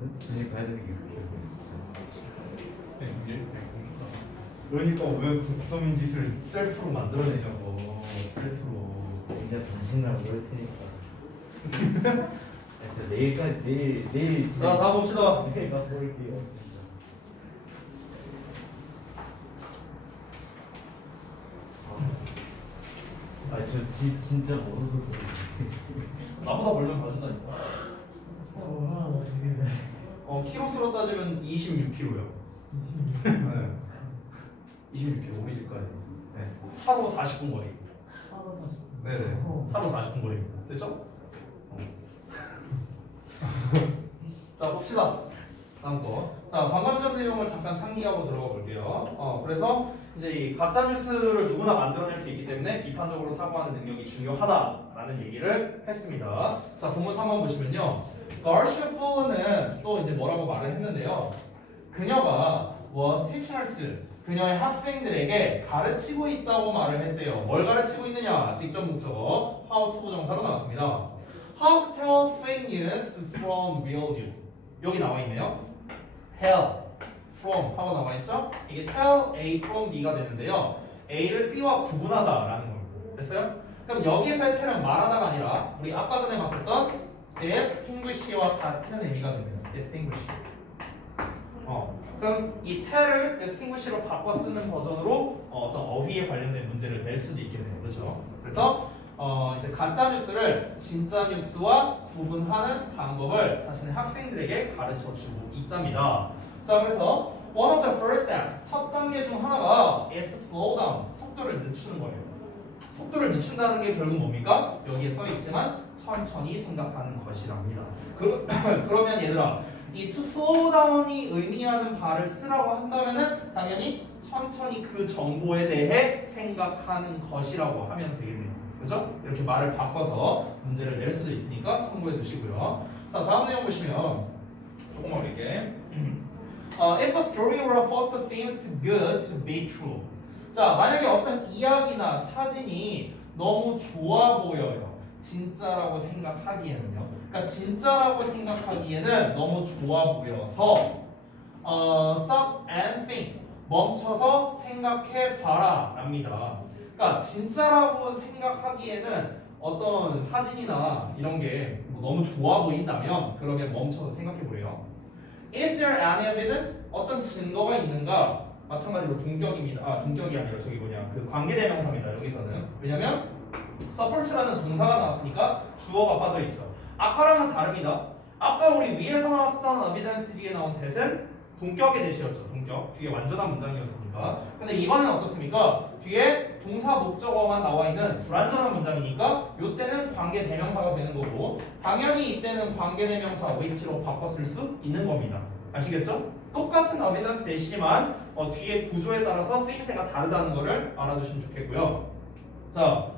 전시 가야 되는 게 그렇게 진짜. 그러니까 왜 독서민 짓을 셀프로 만들어내냐고. 셀프로. 이제 당신이랑 그럴 테니까. 저 내일까지 내일 자, 다 봅시다. 내일 맛볼게요. 저 집 진짜 멀어서 그래. 나보다 멀면 봐준다니까. 키로수로 따지면 26km요. 26km. 네. 26km 우리 집까지. 네. 차로 40분 거리. 차로 40분. 네네. 차로 40분 거리입니다. 됐죠? 자, 봅시다. 다음 거. 자, 방금 전 내용을 잠깐 상기하고 들어가 볼게요. 그래서 이제 이 가짜 뉴스를 누구나 만들어낼 수 있기 때문에 비판적으로 사고하는 능력이 중요하다라는 얘기를 했습니다. 자, 본문 3번 보시면요. 가르시아 풀러는 또 이제 뭐라고 말을 했는데요. 그녀가 was teaching her students, 그녀의 학생들에게 가르치고 있다고 말을 했대요. 뭘 가르치고 있느냐? 직접 목적어 how to 부정사로 나왔습니다. How to tell fake news from real news. 여기 나와 있네요. tell from 하고 나와 있죠? 이게 tell A from B가 되는데요. A를 B와 구분하다라는 겁니다. 됐어요? 그럼 여기서의 tell은 말하다가 아니라 우리 아까 전에 봤었던 distinguish와 같은 의미가 됩니다. distinguish. 그럼 이 tell을 distinguish로 바꿔 쓰는 버전으로 어떤 어휘에 관련된 문제를 낼 수도 있겠네요. 그렇죠? 그래서 이제 가짜 뉴스를 진짜 뉴스와 구분하는 방법을 자신의 학생들에게 가르쳐 주고 있답니다. 자, 그래서 one of the first steps, 첫 단계 중 하나가 is to slow down, 속도를 늦추는 거예요. 속도를 늦춘다는 게 결국 뭡니까? 여기에 써 있지만 천천히 생각하는 것이랍니다. 그러면 얘들아, 이 to slow down이 의미하는 바를 쓰라고 한다면은 당연히 천천히 그 정보에 대해 생각하는 것이라고 하면 되겠네요. 그죠? 이렇게 말을 바꿔서 문제를 낼 수도 있으니까 참고해 두시고요. 자, 다음 내용 보시면 조금만 볼게. If a story or a photo seems too good to be true. 자, 만약에 어떤 이야기나 사진이 너무 좋아 보여요. 진짜라고 생각하기에는요. 그러니까 진짜라고 생각하기에는 너무 좋아 보여서 stop and think. 멈춰서 생각해 봐라 랍니다. 그러니까 진짜라고 생각하기에는 어떤 사진이나 이런 게 너무 좋아 보인다면 그러면 멈춰서 생각해 보래요. Is there any evidence? 어떤 증거가 있는가? 마찬가지로 동격입니다. 동격이 아니라 저기 뭐냐 그 관계대명사입니다. 여기서는 왜냐면 support라는 동사가 나왔으니까 주어가 빠져 있죠. 아까랑은 다릅니다. 아까 우리 위에서 나왔었던 evidence 뒤에 나온 that은 동격의 that이었죠. 동격 뒤에 완전한 문장이었으니까. 근데 이번엔 어떻습니까? 뒤에 동사 목적어만 나와 있는 불완전한 문장이니까 이때는 관계대명사가 되는 거고 당연히 이때는 관계대명사 which로 바꿔 쓸 수 있는 겁니다. 아시겠죠? 똑같은 evidence that이지만 뒤에 구조에 따라서 쓰임새가 다르다는 거를 알아두시면 좋겠고요. 자,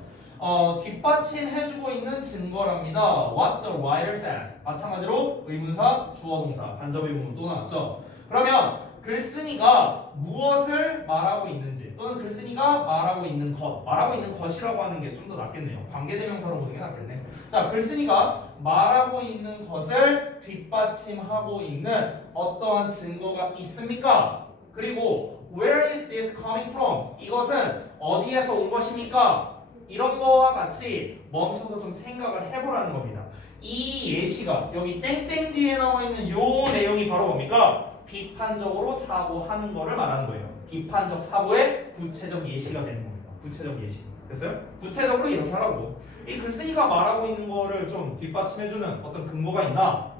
뒷받침해주고 있는 증거랍니다. What the writer says. 마찬가지로 의문사, 주어동사, 간접의문문 또 나왔죠. 그러면 글쓴이가 무엇을 말하고 있는지 또는 글쓴이가 말하고 있는 것, 말하고 있는 것이라고 하는 게 좀 더 낫겠네요. 관계대명사로 보는 게 낫겠네. 자, 글쓴이가 말하고 있는 것을 뒷받침하고 있는 어떠한 증거가 있습니까? 그리고 Where is this coming from? 이것은 어디에서 온 것입니까? 이런 거와 같이 멈춰서 좀 생각을 해보라는 겁니다. 이 예시가 여기 땡땡 뒤에 나와 있는 요 내용이 바로 뭡니까? 비판적으로 사고하는 거를 말하는 거예요. 비판적 사고의 구체적 예시가 되는 겁니다. 구체적 예시. 됐어요? 구체적으로 이렇게 하라고. 이 글쓴이가 말하고 있는 거를 좀 뒷받침해주는 어떤 근거가 있나?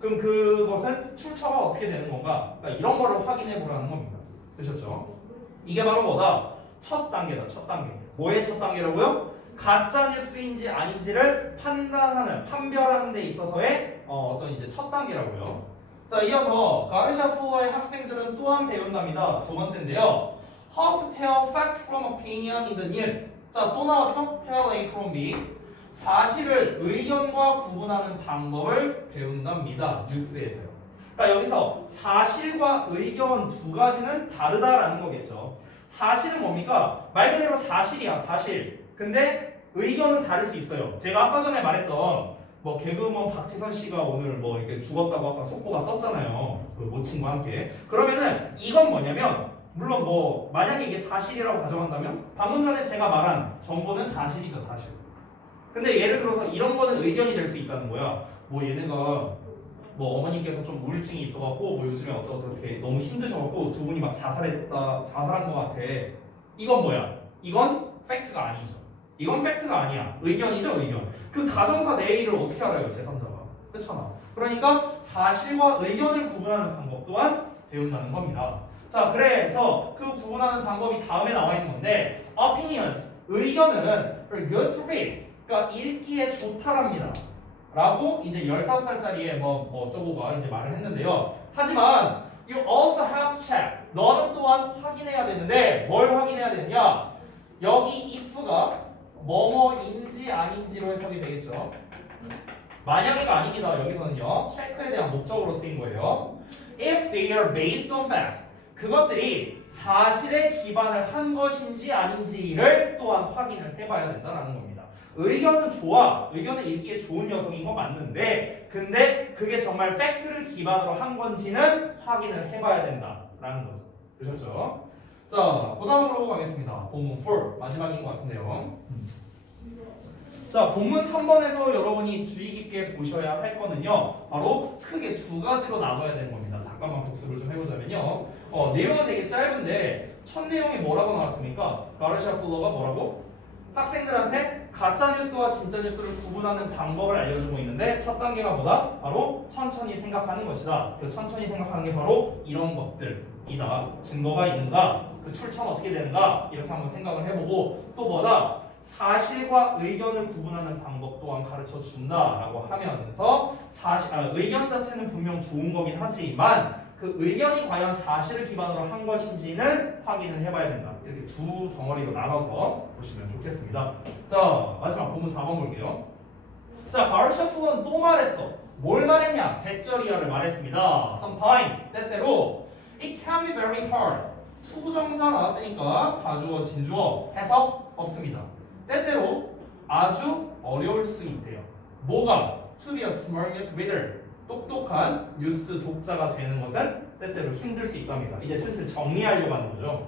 그럼 그것은 출처가 어떻게 되는 건가? 그러니까 이런 거를 확인해 보라는 겁니다. 되셨죠? 이게 바로 뭐다? 첫 단계다. 첫 단계. 뭐의 첫 단계라고요? 가짜 뉴스인지 아닌지를 판별하는 데 있어서의 어떤 이제 첫 단계라고요. 자, 이어서 가르샤 풀러의 학생들은 또한 배운답니다. 두 번째인데요. How to tell fact from opinion in the news. 자, 또 나왔죠? Tell A from B. 사실을 의견과 구분하는 방법을 배운답니다. 뉴스에서요. 그러니까 여기서 사실과 의견 두 가지는 다르다라는 거겠죠. 사실은 뭡니까? 말 그대로 사실이야, 사실. 근데 의견은 다를 수 있어요. 제가 아까 전에 말했던 뭐 개그우먼 박지선 씨가 오늘 뭐 이렇게 죽었다고 아까 속보가 떴잖아요. 그 모친과 함께. 그러면은 이건 뭐냐면 물론 뭐 만약에 이게 사실이라고 가정한다면 방금 전에 제가 말한 정보는 사실이죠, 사실. 근데 예를 들어서 이런 거는 의견이 될 수 있다는 거야. 뭐 얘네가 뭐 어머님께서 좀 우울증이 있어갖고 뭐 요즘에 어떻게 너무 힘드셔갖고 두 분이 막 자살한 것 같아. 이건 뭐야? 이건 팩트가 아니죠. 이건 팩트가 아니야. 의견이죠, 의견. 그 가정사 내의를 어떻게 알아요, 제3자가? 그렇잖아. 그러니까 사실과 의견을 구분하는 방법 또한 배운다는 겁니다. 자, 그래서 그 구분하는 방법이 다음에 나와 있는 건데, opinions, 의견은 are good to read, 그러니까 읽기에 좋다랍니다. 라고 이제 15살짜리의 뭐 어쩌고가 이제 말을 했는데요. 하지만 you also have to check. 너는 또한 확인해야 되는데 뭘 확인해야 되느냐? 여기 if가 뭐뭐인지 아닌지로 해석이 되겠죠. 만약에가 아닙니다. 여기서는요. 체크에 대한 목적으로 쓰인 거예요. If they are based on facts. 그것들이 사실에 기반을 한 것인지 아닌지를 또한 확인을 해봐야 된다는 겁니다. 의견은 좋아. 의견은 읽기에 좋은 녀석인 거 맞는데 근데 그게 정말 팩트를 기반으로 한 건지는 확인을 해봐야 된다라는 거죠. 되셨죠? 자, 그 다음으로 가겠습니다. 본문 4 마지막인 것 같은데요. 자, 본문 3번에서 여러분이 주의 깊게 보셔야 할 거는요. 바로 크게 두 가지로 나눠야 되는 겁니다. 잠깐만 복습을 좀 해보자면요. 내용은 되게 짧은데 첫 내용이 뭐라고 나왔습니까? 가르샤 플러가 뭐라고? 학생들한테 가짜뉴스와 진짜뉴스를 구분하는 방법을 알려주고 있는데 첫 단계가 뭐다? 바로 천천히 생각하는 것이다. 그 천천히 생각하는 게 바로 이런 것들이다. 증거가 있는가? 그 출처는 어떻게 되는가? 이렇게 한번 생각을 해보고 또 뭐다? 사실과 의견을 구분하는 방법 또한 가르쳐 준다라고 하면서 의견 자체는 분명 좋은 거긴 하지만 그 의견이 과연 사실을 기반으로 한 것인지는 확인을 해봐야 된다. 이렇게 두 덩어리로 나눠서 보시면 좋겠습니다. 자, 마지막 본문 4번 볼게요. 자, 가르샤프는 또 말했어. 뭘 말했냐? 대절이야를 말했습니다. Sometimes, 때때로 it can be very hard. 투부정사 나왔으니까 가주어, 진주어 해석 없습니다. 때때로 아주 어려울 수 있대요. 뭐가? To be a smart news reader. 똑똑한 뉴스 독자가 되는 것은 때때로 힘들 수 있답니다. 이제 슬슬 정리하려고 하는 거죠.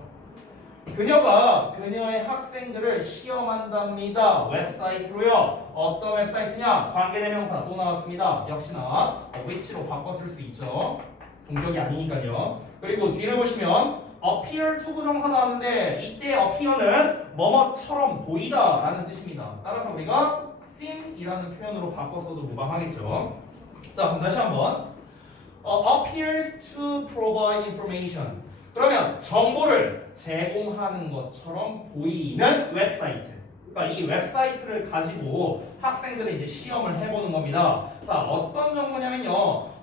그녀가 그녀의 학생들을 시험한답니다. 웹사이트로요. 어떤 웹사이트냐? 관계대명사 또 나왔습니다. 역시나 which로 바꿔 쓸 수 있죠. 동격이 아니니까요. 그리고 뒤를 보시면 appear to 부정사 나왔는데 이때 appear는 뭐뭐처럼 보이다 라는 뜻입니다. 따라서 우리가 seem이라는 표현으로 바꿔서도 무방하겠죠. 자, 그럼 다시 한번 appears to provide information. 그러면 정보를 제공하는 것처럼 보이는 웹사이트. 그러니까 이 웹사이트를 가지고 학생들이 이제 시험을 해보는 겁니다. 자, 어떤 정보냐면요.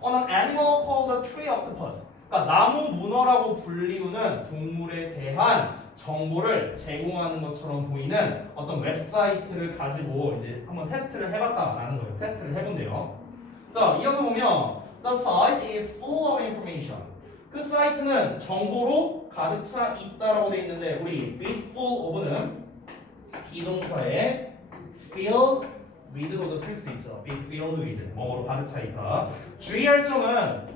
On an animal called the tree octopus. 그러니까 나무 문어라고 불리우는 동물에 대한 정보를 제공하는 것처럼 보이는 어떤 웹사이트를 가지고 이제 한번 테스트를 해봤다라는 거예요. 테스트를 해본대요. 자, 이어서 보면 The site is full of information. 그 사이트는 정보로 가득 차 있다라고 되어 있는데 우리 be full of는 비동사에 filled with로도 쓸 수 있죠. be filled with 뭐로 가득 차 있다. 주의할 점은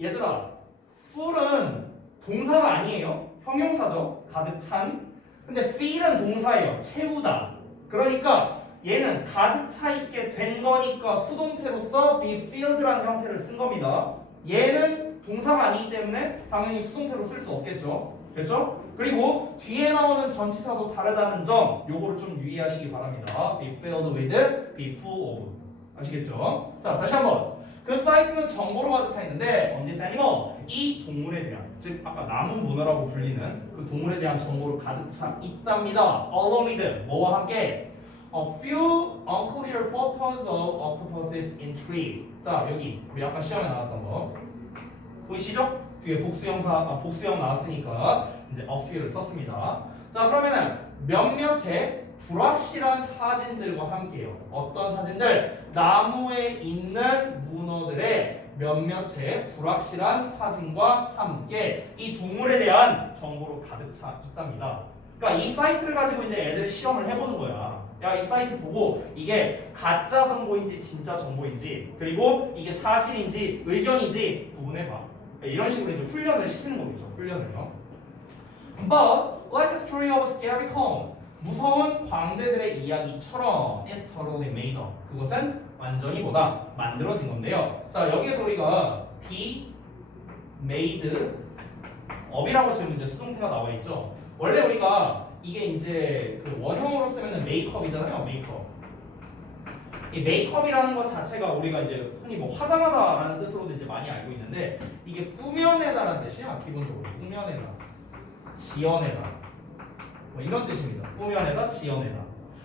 얘들아 full은 동사가 아니에요. 형용사죠. 가득 찬. 근데 fill은 동사예요. 채우다. 그러니까 얘는 가득 차 있게 된 거니까 수동태로서 be filled라는 형태를 쓴 겁니다. 얘는 동사가 아니기 때문에 당연히 수동태로 쓸 수 없겠죠. 그렇죠? 그리고 뒤에 나오는 전치사도 다르다는 점 요거를 좀 유의하시기 바랍니다. be filled with, be full of. 아시겠죠? 자, 다시 한번. 그 사이트는 정보로 가득 차 있는데 on this animal, 이 동물에 대한, 즉 아까 나무 문어라고 불리는 그 동물에 대한 정보로 가득 차 있답니다. along with, 뭐와 함께 A few unclear photos of octopuses in trees. 자, 여기 우리 아까 시험에 나왔던 거 보이시죠? 뒤에 복수형 나왔으니까 이제 a few를 썼습니다. 자, 그러면은 몇몇의 불확실한 사진들과 함께요. 어떤 사진들? 나무에 있는 문어들의 몇몇의 불확실한 사진과 함께 이 동물에 대한 정보로 가득 차 있답니다. 그러니까 이 사이트를 가지고 이제 애들이 시험을 해보는 거야. 야, 이 사이트 보고 이게 가짜 정보인지 진짜 정보인지 그리고 이게 사실인지 의견인지 구분해봐. 이런 식으로 이제 훈련을 시키는 거겠죠. 훈련을요. But like the story of scary clowns, 무서운 광대들의 이야기처럼 is totally made up. 그것은 완전히 뭐다? 만들어진 건데요. 자, 여기에서 우리가 be made up이라고 지금 이제 수동태가 나와 있죠. 원래 우리가 이게 이제 그 원형으로 쓰면은 메이크업이잖아요. 메이크업. 이 메이크업이라는 것 자체가 우리가 이제 흔히 뭐 화장하다라는 뜻으로도 이제 많이 알고 있는데 이게 꾸며내다라는 뜻이야. 기본적으로 꾸며내다, 지어내다 뭐 이런 뜻입니다. 꾸며내다, 지어내다.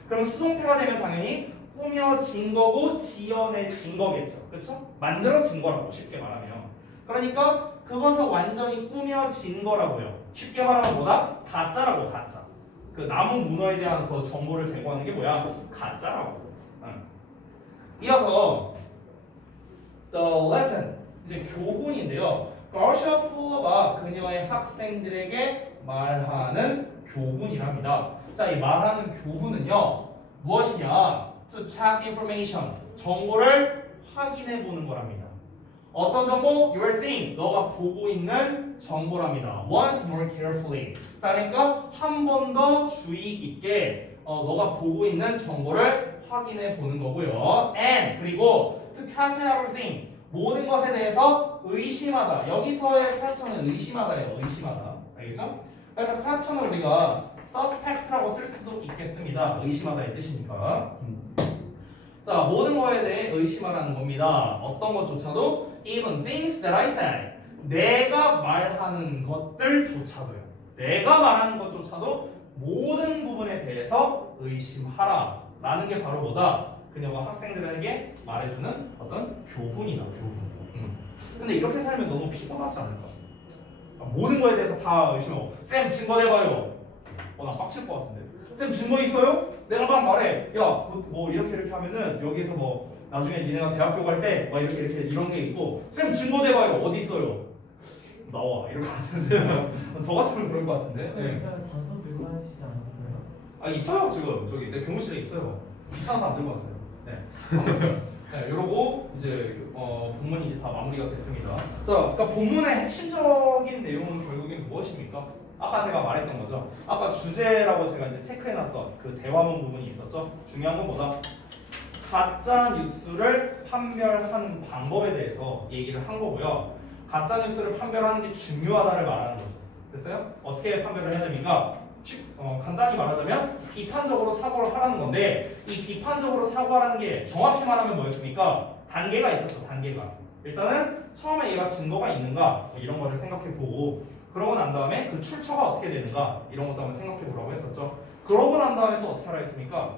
그럼 수동태가 되면 당연히 꾸며진 거고 지어내진 거겠죠. 그렇죠? 만들어진 거라고 쉽게 말하면. 그러니까 그것은 완전히 꾸며진 거라고요. 쉽게 말하면 뭐다? 가짜라고. 가짜. 그 나무 문어에 대한 그 정보를 제공하는 게 뭐야? 가짜라고. 이어서 the lesson 이제 교훈인데요. Garcia Fuller가 그녀의 학생들에게 말하는 교훈이랍니다. 자, 이 말하는 교훈은요 무엇이냐? To check information 정보를 확인해 보는 거랍니다. 어떤 정보? You're seeing 너가 보고 있는 정보랍니다. Once more carefully. 그러니까 한 번 더 주의 깊게 너가 보고 있는 정보를 확인해 보는 거고요. And 그리고 to question everything 모든 것에 대해서 의심하다. 여기서의 question은 의심하다예요. 의심하다. 알겠죠? 그래서 question을 우리가 suspect라고 쓸 수도 있겠습니다. 의심하다의 뜻이니까. 자, 모든 거에 대해 의심하라는 겁니다. 어떤 것조차도 even things that I say 내가 말하는 것들조차도요. 내가 말하는 것조차도 모든 부분에 대해서 의심하라 라는 게 바로 뭐다? 그녀가 학생들에게 말해주는 어떤 교훈이다. 교훈. 근데 이렇게 살면 너무 피곤하지 않을까? 모든 거에 대해서 다 의심하고 쌤 증거 내봐요. 나 빡칠 것 같은데. 쌤 증거 있어요? 내가 막 말해. 야, 뭐 이렇게 하면은 여기서 뭐 나중에 니네가 대학교 갈 때 막 이렇게 이런 게 있고 쌤 증거 내봐요. 어디 있어요? 나와. 이럴 것 같은데. 저 같으면 그럴 것 같은데. 네. 단서 들고 다니시지 않았어요? 아, 있어요. 지금 저기 내 교무실에 있어요. 귀찮아서 안 들고 왔어요. 네. 네, 이러고 이제 본문이 이제 다 마무리가 됐습니다. 자, 그러니까 본문의 핵심적인 내용은 결국엔 무엇입니까? 아까 제가 말했던 거죠. 아까 주제라고 제가 이제 체크해놨던 그 대화문 부분이 있었죠. 중요한 건 뭐다? 가짜 뉴스를 판별하는 방법에 대해서 얘기를 한 거고요. 가짜 뉴스를 판별하는 게 중요하다를 말하는 거죠. 됐어요? 어떻게 판별을 해야 됩니까? 간단히 말하자면 비판적으로 사고를 하라는 건데 이 비판적으로 사고하라는 게 정확히 말하면 뭐였습니까? 단계가 있었죠. 단계가. 일단은 처음에 얘가 증거가 있는가 뭐 이런 거를 생각해보고 그러고 난 다음에 그 출처가 어떻게 되는가 이런 것도 한번 생각해보라고 했었죠. 그러고 난 다음에 또 어떻게 하라 했습니까?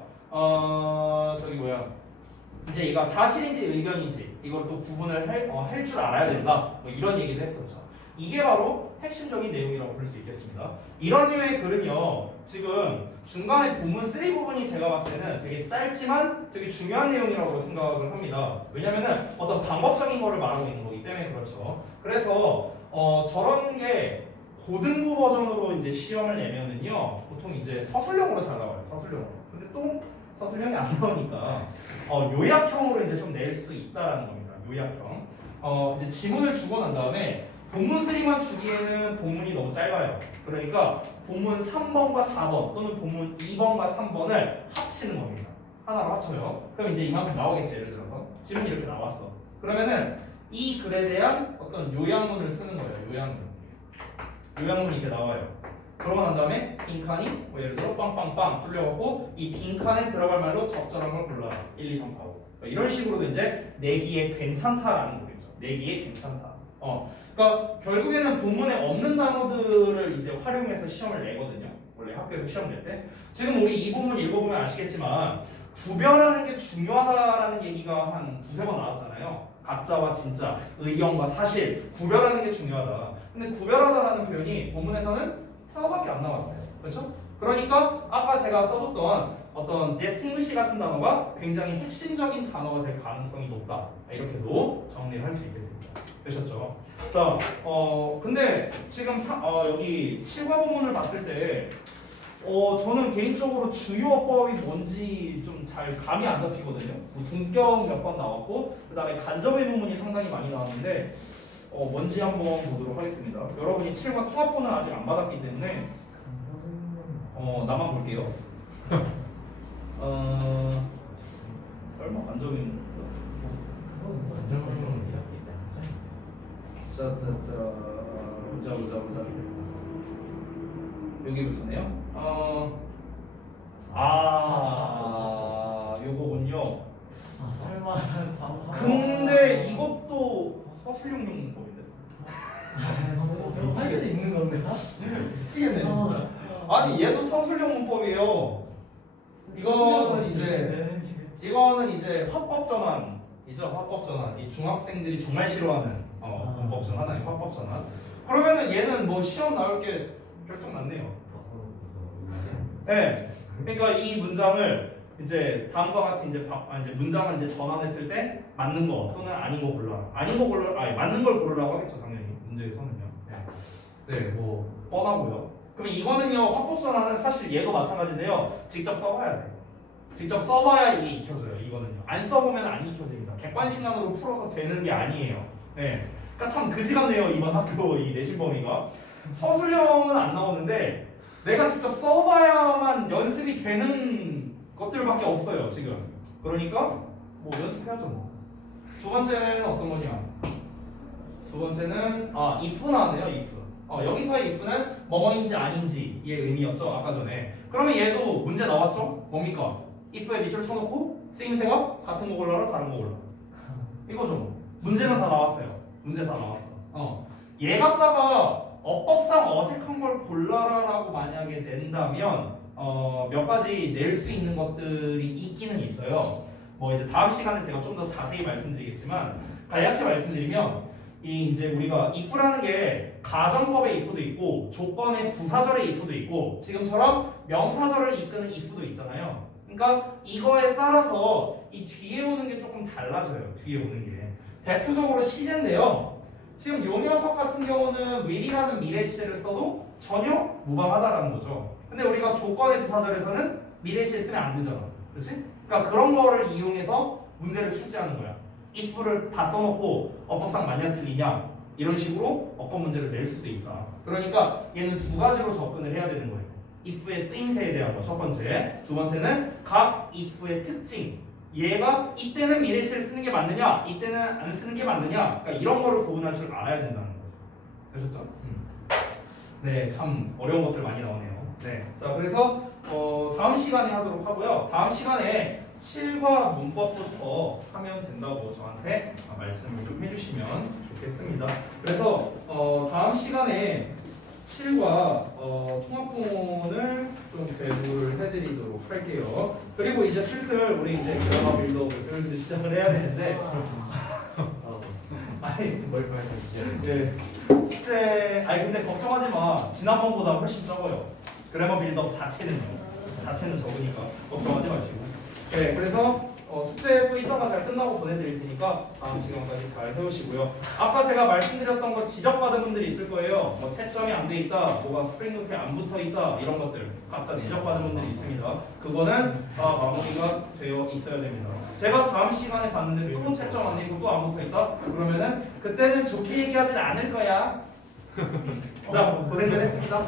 저기 뭐야 이제 얘가 사실인지 의견인지 이걸 또 구분을 할 줄 알아야 된다 뭐 이런 얘기를 했었죠. 이게 바로 핵심적인 내용이라고 볼 수 있겠습니다. 이런 류의 글은요 지금 중간에 본문 3 부분이 제가 봤을 때는 되게 짧지만 되게 중요한 내용이라고 생각을 합니다. 왜냐면은 어떤 방법적인 거를 말하고 있는 거기 때문에 그렇죠. 그래서 저런 게 고등부 버전으로 이제 시험을 내면은요 보통 이제 서술형으로 잘 나와요. 서술형으로. 근데 또 서술형이 안 나오니까 요약형으로 이제 좀 낼 수 있다라는 겁니다. 요약형. 이제 지문을 주고 난 다음에 본문 3만 주기에는 본문이 너무 짧아요. 그러니까 본문 3번과 4번 또는 본문 2번과 3번을 합치는 겁니다. 하나로 합쳐요. 그럼 이제 이만큼 나오겠죠. 예를 들어서 지문이 이렇게 나왔어. 그러면은 이 글에 대한 어떤 요약문을 쓰는 거예요. 요약문이 이렇게 나와요. 그러고 난 다음에 빈칸이 뭐 예를 들어 빵빵빵 뚫려갖고 이 빈칸에 들어갈 말로 적절한 걸 골라라. 1, 2, 3, 4, 5 이런 식으로도 이제 내기에 괜찮다라는 거겠죠. 내기에 괜찮다. 그러니까 결국에는 본문에 없는 단어들을 이제 활용해서 시험을 내거든요. 원래 학교에서 시험 낼 때. 지금 우리 이 본문 읽어보면 아시겠지만 구별하는 게 중요하다라는 얘기가 한 2-3번 나왔잖아요. 가짜와 진짜, 의견과 사실, 구별하는 게 중요하다. 근데 구별하다라는 표현이 본문에서는 4개밖에 안 나왔어요. 그렇죠? 그러니까 아까 제가 써줬던 어떤 distinguish 같은 단어가 굉장히 핵심적인 단어가 될 가능성이 높다. 이렇게도 정리를 할 수 있겠습니다. 되셨죠? 자, 근데 지금 여기 7과 본문을 봤을 때 저는 개인적으로 주요 어법이 뭔지 좀 잘 감이 안 잡히거든요. 뭐 동격 몇 번 나왔고 그 다음에 간접 의문문이 상당히 많이 나왔는데 뭔지 한번 보도록 하겠습니다. 여러분이 7과 통합본은 아직 안 받았기 때문에 나만 볼게요. 설마 간접 의문문? 자, 보자. 여기부터네요. 요거군요. 설마 근데 이것도 서술형 용문법인데. 할수 있는 건데? 미치겠네 진짜. 아니 얘도 서술형 문법이에요. 이거는 이제 화법 전환이죠. 화법 전환. 이 중학생들이 정말 싫어하는 문법 중 하나의 화법 전환. 그러면은 얘는 뭐 시험 나올 게 결정 났네요. 네. 그러니까 이 문장을 이제 다음과 같이 이제 문장을 이제 전환했을 때 맞는 거 또는 아닌 거 골라. 맞는 걸 고르라고 하겠죠 당연히 문제에서는요. 네, 뭐 뻔하고요. 그럼 이거는요 화법 전환은 사실 얘도 마찬가지인데요. 직접 써봐야 돼. 직접 써봐야 이게 익혀져요. 이거는요. 안 써보면 안 익혀집니다. 객관식만으로 풀어서 되는 게 아니에요. 네. 그러니까 참 그지 같네요 이번 학교 이 내신 범위가. 서술형은 안 나오는데 내가 직접 써봐야만 연습이 되는 것들밖에 없어요 지금. 그러니까 뭐 연습해야죠 뭐. 두 번째는 어떤 거냐? 두 번째는 if 나왔네요. if. 여기서의 if는 뭐뭐인지 아닌지의 의미였죠 아까 전에. 그러면 얘도 문제 나왔죠? 뭡니까? if에 밑줄 쳐놓고 쓰임새가 같은 거 골라라 다른 거 골라. 이거죠 뭐. 문제는 다 나왔어요. 문제 다 나왔어. 얘 갖다가 어법상 어색한 걸 골라라라고 만약에 낸다면 몇 가지 낼 수 있는 것들이 있기는 있어요. 뭐 이제 다음 시간에 제가 좀 더 자세히 말씀드리겠지만 간략히 말씀드리면 이 이제 우리가 if라는 게 가정법의 if도 있고 조건의 부사절의 if도 있고 지금처럼 명사절을 이끄는 if도 있잖아요. 그러니까 이거에 따라서 이 뒤에 오는 게 조금 달라져요. 뒤에 오는 게 대표적으로 시제인데요. 지금 요 녀석 같은 경우는 will이라는 미래 시제를 써도 전혀 무방하다라는 거죠. 근데 우리가 조건의 부사절에서는 미래 시제 쓰면 안 되잖아. 그렇지? 그러니까 그런 거를 이용해서 문제를 출제하는 거야. if를 다 써놓고 어법상 맞냐 틀리냐 이런 식으로 어법 문제를 낼 수도 있다. 그러니까 얘는 두 가지로 접근을 해야 되는 거예요. if의 쓰임새에 대한 거 첫 번째. 두 번째는 각 if의 특징. 얘가 이때는 미래시를 쓰는 게 맞느냐, 이때는 안 쓰는 게 맞느냐, 그러니까 이런 거를 구분할 줄 알아야 된다는 거죠. 되셨죠? 네, 참 어려운 것들 많이 나오네요. 네, 자 그래서 다음 시간에 하도록 하고요. 다음 시간에 7과 문법부터 하면 된다고 저한테 말씀을 좀 해주시면 좋겠습니다. 그래서 다음 시간에 7과 통합본을 좀 배부를 해드리도록 할게요. 그리고 이제 슬슬 우리 이제 그라마 빌드업을 슬슬 시작을 해야 되는데 아니 뭘 말씀하시죠? 네, 숙제 근데 걱정하지 마. 지난번보다 훨씬 적어요. 그라마 빌드업 자체는 적으니까 걱정하지 마시고. 네, 그래서 숙제 또 이따가 잘 끝나고 보내드릴 테니까 다음 시간까지 잘 해오시고요. 아까 제가 말씀드렸던 거 지적받은 분들이 있을 거예요. 뭐 채점이 안 돼 있다, 뭐가 스프링 노트에 안 붙어 있다 이런 것들 각자 지적받은 분들이 있습니다. 그거는 다 마무리가 되어 있어야 됩니다. 제가 다음 시간에 봤는데 또 채점 안 돼 있고 또 안 붙어 있다? 그러면은 그때는 좋게 얘기하진 않을 거야. 자, 고생들 했습니다.